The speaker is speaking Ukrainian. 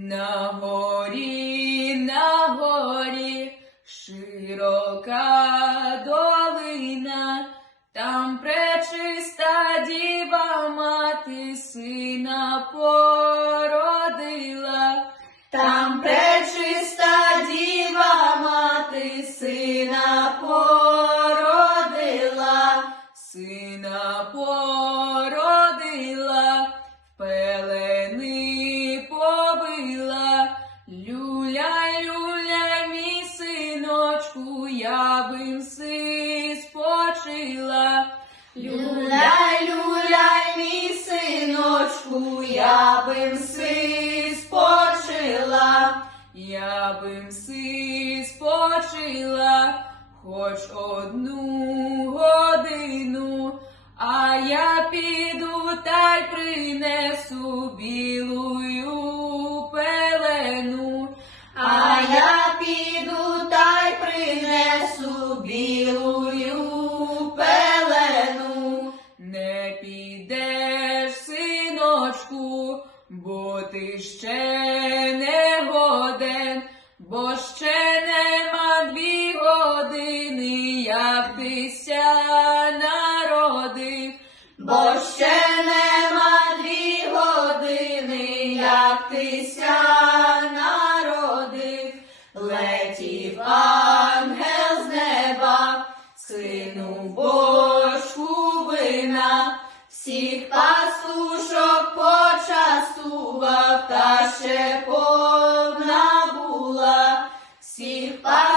На горі, на горі, широка долина, там пречиста діва мати сина породила, там пречиста діва мати сина породила, сина породила, спочила. Люля, люля, мій синочку, я бим си спочила, я бим си спочила, хоч одну годину, а я піду та й принесу білую бо ти ще не годен, бо ще нема дві години, як тися народив, бо ще нема дві години, як тися народив, летів ангел з неба, сину бочку вина, всіх пастушок почастував, та ще повна була, всіх пастушок.